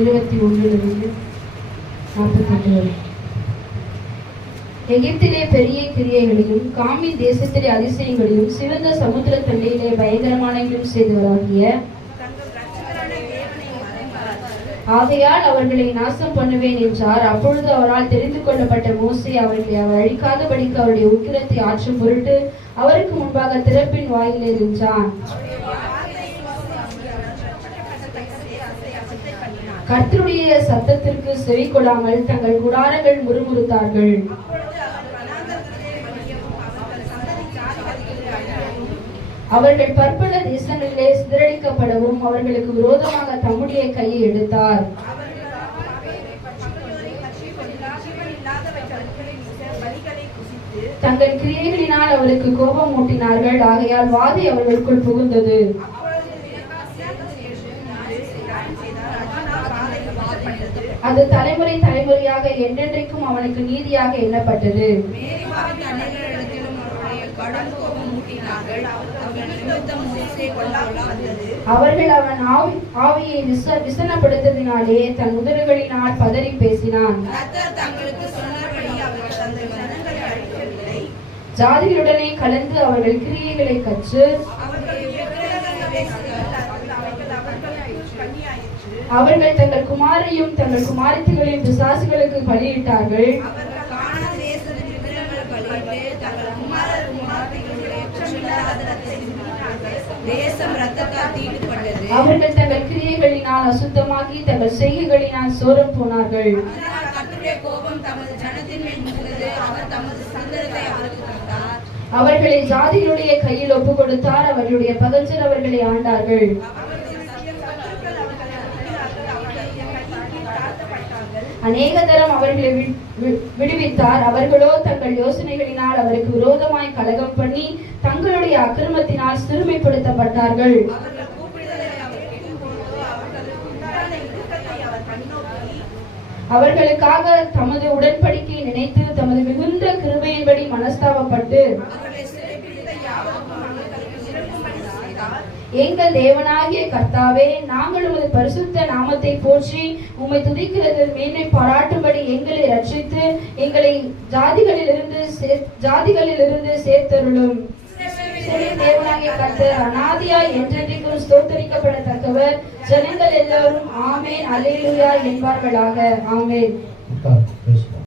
எழுபத்தி ஒன்றிலிருந்து நாற்பத்தெட்டு வரை. எகிப்திலே பெரிய கிரியைகளையும் காமி தேசத்திலே அதிசயங்களையும் சிவந்த சமுத்திர தண்டையிலே பயங்கரமானங்களும் செய்தவராகிய ஆகையால் அவர்களை நாசம் பண்ணுவேன் என்றார். அப்பொழுது அவரால் தெரிந்து கொள்ளப்பட்ட மோசை அவர்களை அவர் அழிக்காதபடிக்கு அவருடைய உக்கிரத்தை ஆற்றும் பொருட்டு அவருக்கு முன்பாக திறப்பின் வாயிலே நின்றான். கர்த்தருடைய சத்தத்திற்கு செவி கொள்ளாமல் தங்கள் குடாரங்கள் முறுமுறுத்தார்கள். அவர்கள் பற்பல தேசங்களிலே சிதறடிக்கப்படவும் அவர்களுக்கு விரோதமாக தம்முடைய கையை எடுத்தார். தங்கள் கிரியைகளினால் அவருக்கு கோபம் ஊட்டினார்கள். ஆகையால் வாதி அவர்களுக்குள் புகுந்தது. அது தலைமுறை தலைமுறையாக என்றென்றைக்கும் அவனுக்கு நீதியாக எண்ணப்பட்டது. அவர்கள் அவன் ஆவி ஆவியை விச விசனப்படுத்ததினாலே தன் உதடுகளினால் பதறி பேசினான். ஜாதிகளுடனே கலந்து அவர்கள் கிரியைகளை கற்று அவர்கள் தங்கள் குமாரையும் தங்கள் குமாரத்திகளையும் பிசாசுகளுக்கு பலியிட்டார்கள். அவர்கள் தங்கள் கிரியைகளினால் அசுத்தமாகி தங்கள் செய்கைகளினால் சோரம் போனார்கள். அவர்களை ஜாதிகளுடைய கையில் ஒப்பு கொடுத்தார் அவர்களுடைய பகஞ்சர் அவர்களை ஆண்டார்கள். அநேக தரம் அவர்களை விடுவித்தார். அவர்களோ தங்கள் யோசனைகளினால் அவருக்கு விரோதமாய் கலகம் பண்ணி தங்களுடைய அக்கிரமத்தினால் சிறுமைப்படுத்தப்பட்டார்கள். அவர்களுக்காக தமது உடன்படிக்கை நினைத்து தமது மிகுந்த கிருபையின்படி மனஸ்தாபப்பட்டு எங்கள் தேவனாகிய கர்த்தாவே நாங்கள் உமது பரிசுத்த நாமத்தை போற்றி உம்மை துதிக்கிறது மேன்மை பாராட்டும்படி எங்களை ரட்சித்து எங்களை ஜாதிகளிலிருந்து ஜாதிகளிலிருந்து சேர்த்தருளும். தேவனாகிய கர்த்தர் அனாதியாய் என்றென்றைக்கும் ஸ்தோத்தரிக்கப்படத்தக்கவர். ஜனங்கள் எல்லாரும் ஆமேன் அல்லேலூயா என்பார்களாக. ஆமேன்.